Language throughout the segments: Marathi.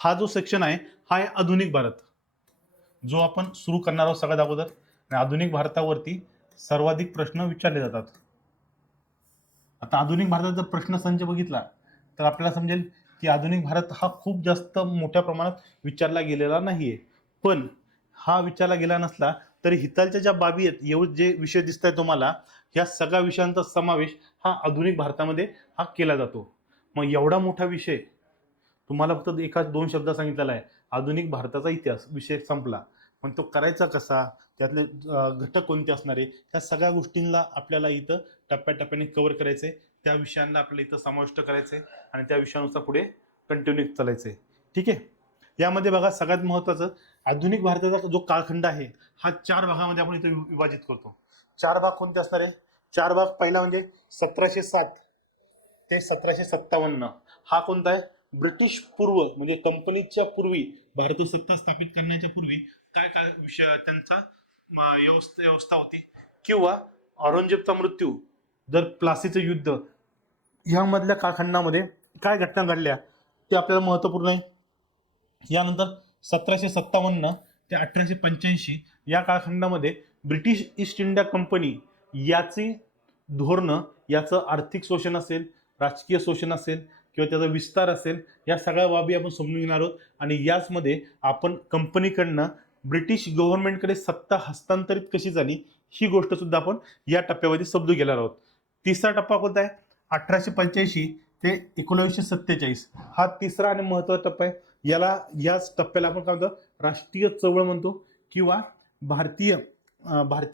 हा जो सेक्शन आहे हा आहे आधुनिक भारत, जो आपण सुरू करणार आहोत सगळ्यात अगोदर. आणि आधुनिक भारतावरती सर्वाधिक प्रश्न विचारले जातात. आता आधुनिक भारताचा प्रश्नसंच बघितला तर आपल्याला समजेल की आधुनिक भारत हा खूप जास्त मोठ्या प्रमाणात विचारला गेलेला नाहीये. पण हा विचारला गेला नसला तरी हितालच्या ज्या बाबी आहेत, एवढे जे विषय दिसत आहेत तुम्हाला, या सगळ्या विषयांचा समावेश हा आधुनिक भारतामध्ये हा केला जातो. मग एवढा मोठा विषय तुम्हाला फक्त एका दोन शब्दात सांगितलेला आहे, आधुनिक भारताचा इतिहास, विषय संपला. पण तो करायचा कसा, त्यातले घटक कोणते असणारे, ह्या सगळ्या गोष्टींना आपल्याला इथं टप्प्याटप्प्याने कव्हर करायचंय. त्या विषयांना आपल्याला इथं समाविष्ट करायचंय आणि त्या विषयानुसार पुढे कंटिन्यू चालायचंय. ठीक आहे. यामध्ये बघा सगळ्यात महत्वाचं, आधुनिक भारताचा जो कालखंड आहे हा 4 भागामध्ये आपण इथं विभाजित करतो. 4 भाग कोणते असणार आहे? 4 भाग. पहिला म्हणजे 1707 ते 1757. हा कोणता आहे? ब्रिटिश पूर्व, म्हणजे कंपनीच्या पूर्वी, भारत सत्ता स्थापित करण्याच्या पूर्वी काय काय विषय त्यांचा व्यवस्था होती, किंवा औरंगजेबचा मृत्यू, जर प्लासीचं युद्ध, ह्यामधल्या कालखंडामध्ये काय घटना घडल्या ते आपल्याला महत्वपूर्ण आहे. यानंतर 1757 ते 1885 या कालखंडामध्ये ब्रिटिश ईस्ट इंडिया कंपनी याची धोरणं, याचं आर्थिक शोषण असेल, राजकीय शोषण असेल किंवा त्याचा विस्तार असेल, या सगळ्या बाबी आपण समजून घेणार आहोत. आणि याचमध्ये आपण कंपनीकडनं ब्रिटिश गव्हर्नमेंटकडे सत्ता हस्तांतरित कशी झाली ही गोष्ट सुद्धा आपण या टप्प्यामध्ये समजून घेणार आहोत. तिसरा टप्पा कोणता आहे? 1885 ते 1947. हा तिसरा आणि महत्वाचा टप्पा आहे. याच टप्प्याला आपण काय म्हणतो? राष्ट्रीय चळवळ म्हणतो, किंवा भारतीय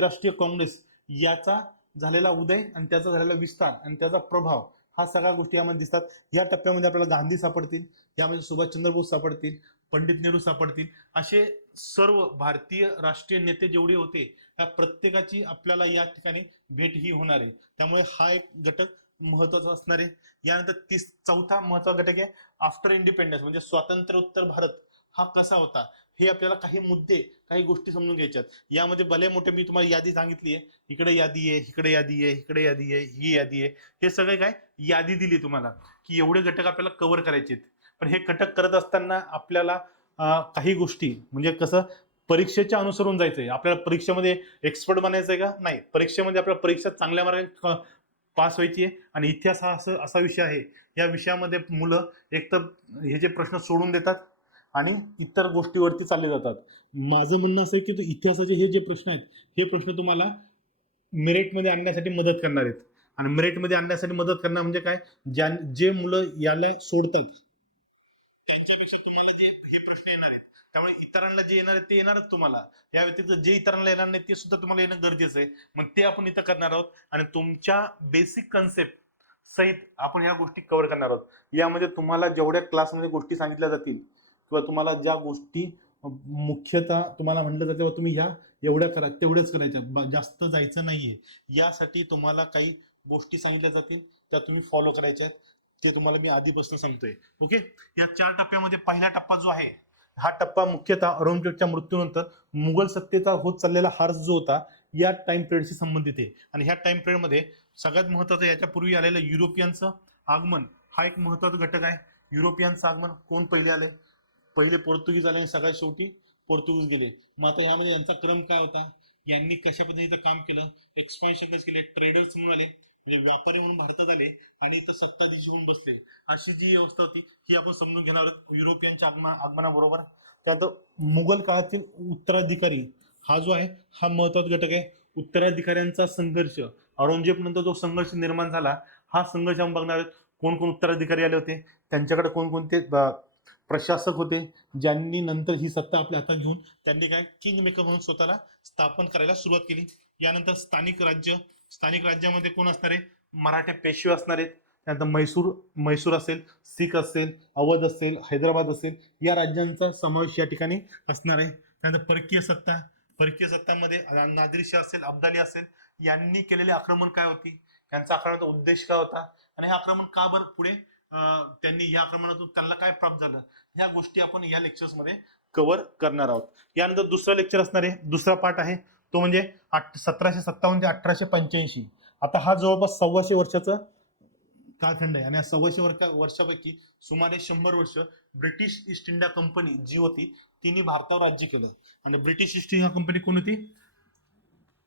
राष्ट्रीय काँग्रेस याचा झालेला उदय आणि त्याचा झालेला विस्तार आणि त्याचा प्रभाव, हा सगळ्या गोष्टी यामध्ये दिसतात. या टप्प्यामध्ये आपल्याला गांधी सापडतील, यामध्ये सुभाषचंद्र बोस सापडतील, पंडित नेहरू सापडतील. असे सर्व भारतीय राष्ट्रीय नेते जेवढे होते त्या प्रत्येकाची आपल्याला या ठिकाणी भेट ही होणार आहे. त्यामुळे हा एक घटक महत्वाचा असणार आहे. यानंतर चौथा महत्वाचा घटक आहे आफ्टर इंडिपेंडन्स, म्हणजे स्वातंत्र्योत्तर भारत हा कसा होता, हे आपल्याला काही मुद्दे, काही गोष्टी समजून घ्यायच्यात. यामध्ये भले मोठे मी तुम्हाला यादी सांगितली आहे, इकडे यादी आहे, इकडे यादी आहे, इकडे यादी आहे, ही यादी आहे, हे सगळे काय यादी दिली तुम्हाला की एवढे घटक आपल्याला कव्हर करायचे. पण हे घटक करत असताना आपल्याला काही गोष्टी, म्हणजे कसं, परीक्षेच्या अनुसरून जायचंय. आपल्याला परीक्षेमध्ये एक्सपर्ट बनायचंय का? नाही. परीक्षेमध्ये आपल्याला परीक्षा चांगल्या मार्गाने पास व्हायची आहे. आणि इतिहास हा असा विषय आहे, या विषयामध्ये मुलं एकतर हे जे प्रश्न सोडून देतात आणि इतर गोष्टीवरती चालले जातात. माझं म्हणणं असं आहे की इतिहासाचे हे जे प्रश्न आहेत, हे प्रश्न तुम्हाला मेरिटमध्ये आणण्यासाठी मदत करणार आहेत. आणि मेरिटमध्ये आणण्यासाठी मदत करणार म्हणजे काय, जे मुलं याला सोडतात त्यांच्यापेक्षा तुम्हाला हे प्रश्न येणार आहेत. त्यामुळे इतरांना जे येणार आहेत ते येणारच तुम्हाला. या व्यतिरिक्त जे इतरांना येणार नाही ते सुद्धा तुम्हाला येणं गरजेचं आहे. मग ते आपण इथं करणार आहोत. आणि तुमच्या बेसिक कन्सेप्ट सहित आपण ह्या गोष्टी कव्हर करणार आहोत. यामध्ये तुम्हाला जेवढ्या क्लासमध्ये गोष्टी सांगितल्या जातील किंवा तुम्हाला ज्या गोष्टी मुख्यतः तुम्हाला म्हटलं जाते तुम्ही ह्या एवढ्या करा, तेवढ्याच करायच्या, जास्त जायचं नाहीये. यासाठी तुम्हाला काही गोष्टी सांगितल्या जातील, त्या तुम्ही फॉलो करायच्या आहेत. ते तुम्हाला मी आधीपासून सांगतोय. ओके. या 4 टप्प्यामध्ये पहिला टप्पा जो आहे, हा टप्पा मुख्यतः औरंगजेबच्या मृत्यूनंतर मुघल सत्तेचा होत चाललेला हार जो होता, या टाइम पिरियडशी संबंधित आहे. आणि ह्या टाइम पिरियडमध्ये सगळ्यात महत्वाचं याच्यापूर्वी आलेलं युरोपियनचं आगमन हा एक महत्वाचा घटक आहे. युरोपियनचं आगमन कोण पहिले आले? पहिले पोर्तुगीज आले आणि सगळ्यात शेवटी पोर्तुगीज गेले. मग आता यामध्ये यांचा क्रम काय होता, यांनी कशा पद्धतीचं काम केलं, एक्सपान्शन केले, ट्रेडर्स म्हणून आले, म्हणजे व्यापारी म्हणून भारतात आले आणि इथं सत्ताधीशी म्हणून बसले. अशी जी व्यवस्था होती ही आपण समजून घेणार आहोत युरोपियनच्या आगमनाबरोबर. त्यात मुघल काळातील उत्तराधिकारी हा जो आहे हा महत्वाचा घटक आहे. उत्तराधिकाऱ्यांचा संघर्ष, औरंगजेब नंतर जो संघर्ष निर्माण झाला, हा संघर्ष आपण बघणार आहोत. कोण कोण उत्तराधिकारी आले होते, त्यांच्याकडे कोणकोणते प्रशासक होते, ज्यांनी नंतर ही सत्ता आपल्या हातात घेऊन त्यांनी काय किंग मेकर म्हणून स्वतःला स्थापन करायला सुरुवात केली. यानंतर स्थानिक राज्यामध्ये कोण असणार आहे? मराठे पेशवे असणार आहेत. त्यानंतर म्हैसूर असेल, सिख असेल, अवध असेल, हैदराबाद असेल, या राज्यांचा समावेश या ठिकाणी असणार आहे. त्यानंतर परकीय सत्तामध्ये नादिरशाह असेल, अब्दाली असेल, यांनी केलेले आक्रमण काय होती, त्यांचा आक्रमणाचा उद्देश काय होता, आणि हे आक्रमण का बरं पुढे त्यांनी या आक्रमणातून त्यांना काय प्राप्त झालं, ह्या गोष्टी आपण या लेक्चर्स मध्ये कव्हर करणार आहोत. यानंतर दुसरा लेक्चर असणार आहे, दुसरा पार्ट आहे तो म्हणजे 1757 ते 1885. आता हा जवळपास 125 वर्षाचा कालखंड आहे. आणि या 125 वर्षापैकी सुमारे 100 वर्ष ब्रिटिश ईस्ट इंडिया कंपनी जी होती तिने भारतावर राज्य केलं. आणि ब्रिटिश ईस्ट इंडिया कंपनी कोण होती?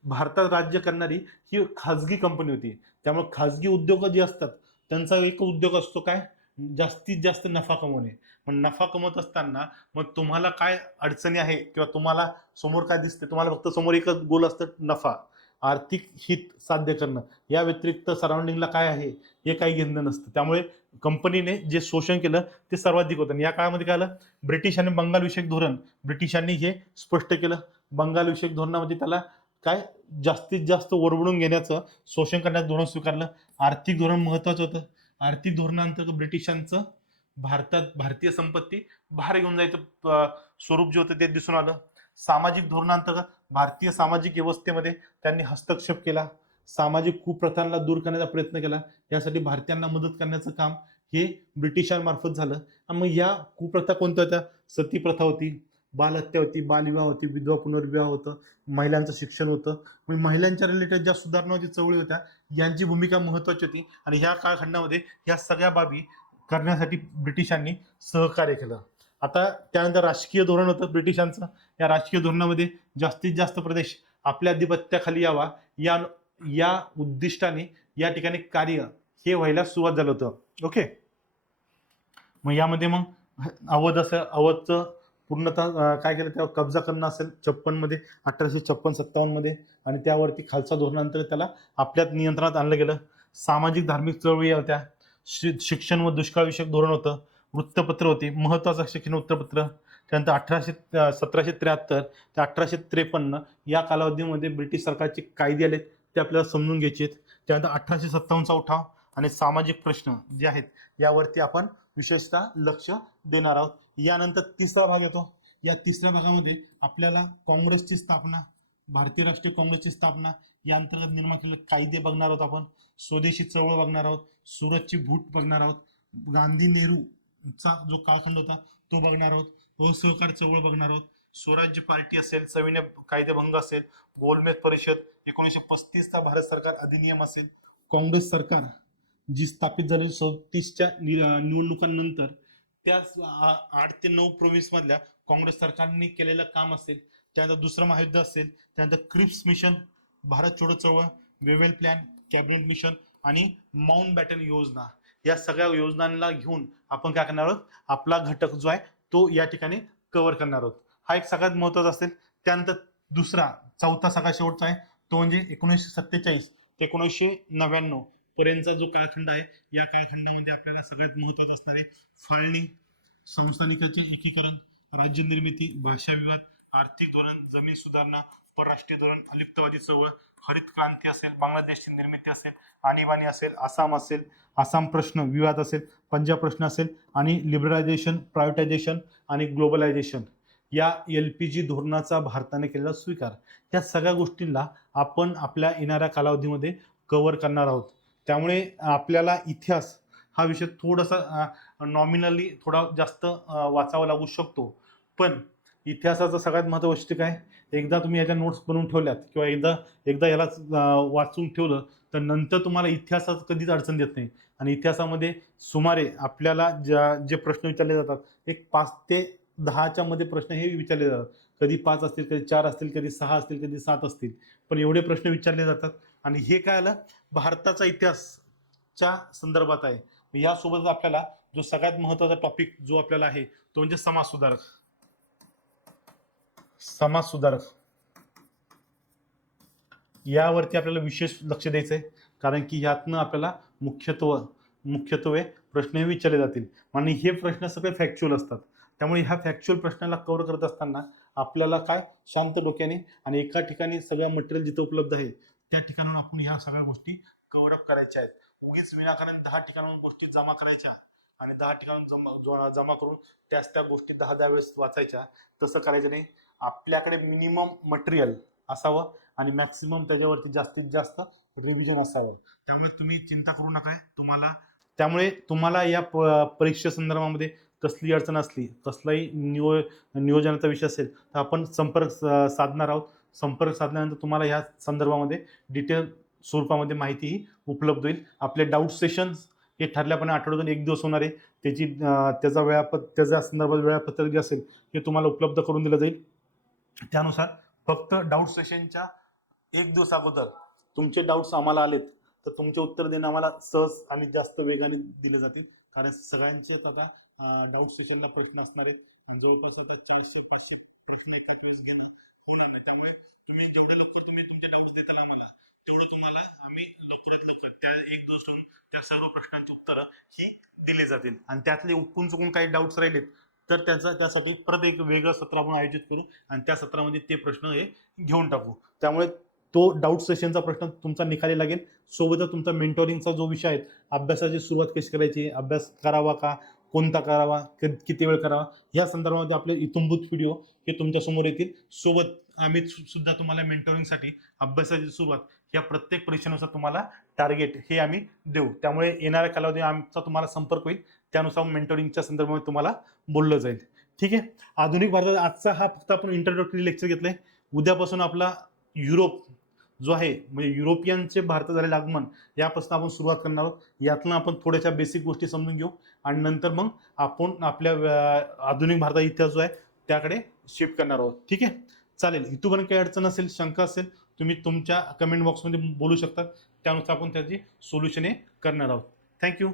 भारतात राज्य करणारी ही खाजगी कंपनी होती. त्यामुळे खाजगी उद्योग जे असतात त्यांचा एक उद्योग असतो काय? जास्तीत जास्त नफा कमवणे. पण नफा कमवत असताना मग तुम्हाला काय अडचणी आहे किंवा तुम्हाला समोर काय दिसते? तुम्हाला फक्त समोर एकच गोल असतं, नफा, आर्थिक हित साध्य करणं. या व्यतिरिक्त सराउंडिंगला काय आहे हे काही घेणं नसतं. त्यामुळे कंपनीने जे शोषण केलं ते सर्वाधिक होतं. आणि या काळामध्ये काय आलं? ब्रिटिशांनी बंगाल विषयक धोरण, ब्रिटिशांनी हे स्पष्ट केलं. बंगाल विषयक धोरणामध्ये त्याला काय जास्तीत जास्त ओरबडून घेण्याचं, शोषण करण्याचं धोरण स्वीकारलं. आर्थिक धोरण महत्वाचं होतं. आर्थिक धोरणांतर्गत ब्रिटिशांचं भारतीय संपत्ती बाहेर घेऊन जायचं स्वरूप जे होतं ते दिसून आलं. सामाजिक धोरणांतर्गत भारतीय सामाजिक व्यवस्थेमध्ये त्यांनी हस्तक्षेप केला. सामाजिक कुप्रथांना दूर करण्याचा प्रयत्न केला. यासाठी भारतीयांना मदत करण्याचं काम हे ब्रिटिशांमार्फत झालं. आणि मग या कुप्रथा कोणत्या होत्या? सती प्रथा होती, बालहत्या होती, बालविवाह होती, विधवा पुनर्विवाह होतं, महिलांचं शिक्षण होतं. महिलांच्या रिलेटेड ज्या सुधारणाची चळवळी होत्या यांची भूमिका महत्वाची होती. आणि ह्या कालखंडामध्ये या सगळ्या बाबी करण्यासाठी ब्रिटिशांनी सहकार्य केलं. आता त्यानंतर राजकीय धोरण होतं ब्रिटिशांचं. या राजकीय धोरणामध्ये जास्तीत जास्त प्रदेश आपल्या अधिपत्याखाली यावा या या उद्दिष्टाने या ठिकाणी कार्य हे व्हायला सुरुवात झालं होतं. ओके. मग यामध्ये मग अवधचं पूर्णतः काय केलं? त्यावर कब्जा करणं असेल 56 मध्ये, 1856-57 मध्ये. आणि त्यावरती खालसा धोरणांतर्गत त्याला आपल्यात नियंत्रणात आणलं गेलं. सामाजिक धार्मिक चळवळी होत्या. शिक्षण व दुष्काळ विषयक धोरण होतं. वृत्तपत्र होती, महत्वाचं शिक्षण वृत्तपत्र. त्यानंतर 1773 ते 1853 या कालावधीमध्ये ब्रिटिश सरकारचे कायदे आलेत ते आपल्याला समजून घ्यायचे आहेत. त्यानंतर 1857चा उठाव आणि सामाजिक प्रश्न जे आहेत यावरती आपण विशेषतः लक्ष देणार आहोत. यानंतर तिसरा भाग येतो. या तिसऱ्या भागामध्ये आपल्याला काँग्रेसची स्थापना, भारतीय राष्ट्रीय काँग्रेसची स्थापना, या अंतर्गत निर्माण केलेले कायदे बघणार आहोत आपण. स्वदेशी चळवळ बघणार आहोत. सुरतची भूट बघणार आहोत. गांधी नेहरूचा जो कालखंड होता तो बघणार आहोत. असहकार चळवळ बघणार आहोत. स्वराज्य पार्टी असेल, सविनय कायदेभंग असेल, गोलमेज परिषद, 1935चा भारत सरकार अधिनियम असेल, काँग्रेस सरकार जी स्थापित झाली 37च्या निवडणुकांनंतर त्या 8 ते 9 प्रोव्हिन्स मधल्या काँग्रेस सरकारने केलेलं काम असेल. त्यानंतर दुसरं महायुद्ध असेल. त्यानंतर क्रिप्स मिशन, भारत छोडो चळवळ, वेव्हेल प्लॅन, कॅबिनेट मिशन आणि माउंट बॅटन योजना. या सगळ्या योजनांना घेऊन आपण काय करणार आहोत? आपला घटक जो आहे तो या ठिकाणी कव्हर करणार आहोत. हा एक सगळ्यात महत्वाचा असेल. त्यानंतर दुसरा, चौथा सगळ्यात शेवटचा आहे तो म्हणजे 1947 ते 1999 पर्यंतचा जो कालखंड आहे. या कालखंडामध्ये आपल्याला सगळ्यात महत्वाचं असणार आहे फाळणी, संस्थानिकांचे एकीकरण, राज्य निर्मिती, भाषा विवाद, आर्थिक धोरण, जमीन सुधारणा, परराष्ट्रीय धोरण, अलिप्तवादी चळवळ, हरित क्रांती असेल, बांगलादेशची निर्मिती असेल, आणीबाणी असेल, आसाम असेल, आसाम प्रश्न विवाद असेल, पंजाब प्रश्न असेल, आणि लिबरलायझेशन, प्रायव्हेटायझेशन आणि ग्लोबलायझेशन. या LPG धोरणाचा भारताने केलेला स्वीकार, या सगळ्या गोष्टींना आपण आपल्या येणाऱ्या कालावधीमध्ये कव्हर करणार आहोत. त्यामुळे आपल्याला इतिहास हा विषय थोडासा नॉमिनली थोडा जास्त वाचावा लागू शकतो. पण इतिहासाचं सगळ्यात महत्त्वाची गोष्ट काय? एकदा तुम्ही याच्या नोट्स बनवून ठेवल्यात किंवा एकदा याला वाचून ठेवलं तर नंतर तुम्हाला इतिहासात कधीच अडचण देत नाही. आणि इतिहासामध्ये सुमारे आपल्याला जे प्रश्न विचारले जातात एक 5 ते 10च्या मध्ये प्रश्न हे विचारले जातात. कधी 5 असतील, कधी 4 असतील, कधी 6 असतील, कधी 7 असतील, पण एवढे प्रश्न विचारले जातात. आणि हे काय आलं? भारताचा इतिहासच्या संदर्भात आहे. यासोबत आपल्याला जो सगळ्यात महत्वाचा टॉपिक जो आपल्याला आहे तो म्हणजे समाज सुधारक. समाज सुधारक यावरती आपल्याला विशेष लक्ष द्यायचं आहे. कारण की यातनं आपल्याला मुख्यत्वे प्रश्न हे विचारले जातील. आणि हे प्रश्न सगळे फॅक्च्युअल असतात. त्यामुळे ह्या फॅक्च्युअल प्रश्नाला कव्हर करत असताना आपल्याला काय शांत डोक्याने आणि एका ठिकाणी सगळं मटेरियल जिथं उपलब्ध आहे त्या ठिकाणून आपण ह्या सगळ्या गोष्टी कव्हर अप करायच्या आहेत. उगीच विनाकारण 10 ठिकाणाहून गोष्टी जमा करायच्या आणि 10 ठिकाणून जमा करून त्या गोष्टी 10 वेळेस वाचायच्या, तसं करायचं नाही. आपल्याकडे मिनिमम मटेरियल असावं आणि मॅक्सिमम त्याच्यावरती जास्तीत जास्त रिव्हिजन असावं. त्यामुळे तुम्ही चिंता करू नका. त्यामुळे तुम्हाला या परीक्षे संदर्भामध्ये कसली अडचण असली, कसलाही नियोजनाचा विषय असेल तर आपण संपर्क साधणार आहोत. संपर्क साधल्यानंतर तुम्हाला या संदर्भामध्ये डिटेल स्वरूपामध्ये माहितीही उपलब्ध होईल. आपले डाऊट सेशन्स हे ठरल्याप्रमाणे आठवड्यातून एक दिवस होणार आहे. त्याच्या संदर्भात वेळापत्रक जे असेल ते तुम्हाला उपलब्ध करून दिलं जाईल. त्यानुसार फक्त डाऊट सेशनच्या एक दिवस अगोदर तुमचे डाऊट्स आम्हाला आलेत तर तुमचे उत्तर देणं आम्हाला सहज आणि जास्त वेगाने दिले जातील. कारण सगळ्यांचेच आता डाऊट सेशनला प्रश्न असणार आहेत आणि जवळपास आता 400-500 प्रश्न एकाच वेळेस घेणं होणार नाही. त्यामुळे तुम्ही जेवढं लवकर तुम्ही तुमचे डाऊट्स देताल आम्हाला तेवढं तुम्हाला आम्ही लवकरात लवकर त्या एक दिवस ठेवून त्या सर्व प्रश्नांची उत्तरं ही दिली जातील. आणि त्यातले उकून चुकून काही डाऊट्स राहिलेत तर त्यासाठी परत एक वेगळं सत्र आपण आयोजित करू आणि त्या सत्रामध्ये ते प्रश्न हे घेऊन टाकू. त्यामुळे तो डाऊट सेशनचा प्रश्न तुमचा निकाली लागेल. सोबतच तुमचा मेंटोरिंगचा जो विषय आहे, अभ्यासाची सुरुवात कशी करायची, अभ्यास करावा का, कोणता करावा, किती वेळ करावा, या संदर्भामध्ये आपले इत्थंभूत व्हिडिओ हे तुमच्यासमोर येतील. सोबत आम्ही सुद्धा तुम्हाला मेंटोरिंगसाठी अभ्यासाची सुरुवात या प्रत्येक परीक्षेनुसार तुम्हाला टार्गेट हे आम्ही देऊ. त्यामुळे येणाऱ्या कालावधीत आमचा तुम्हाला संपर्क होईल. त्यानुसार मेंटोरिंगच्या संदर्भामध्ये तुम्हाला बोललं जाईल. ठीक आहे. आधुनिक भारतात आजचा हा फक्त आपण इंट्रोडक्टरी लेक्चर घेतलंय. उद्यापासून आपला युरोप जो आहे म्हणजे युरोपियनचे भारतात झालेलं आगमन यापासून आपण सुरुवात करणार आहोत. यातनं आपण थोड्याशा बेसिक गोष्टी समजून घेऊ आणि नंतर मग आपण आपल्या आधुनिक भारताचा इतिहास जो आहे त्याकडे शिफ्ट करणार आहोत. ठीक आहे. चालेल. इथपर्यंत काही अडचण असेल, शंका असेल, तुम्ही तुमच्या कमेंट बॉक्समध्ये बोलू शकता. त्यानुसार आपण त्याची सोल्युशन करणार आहोत. थँक्यू.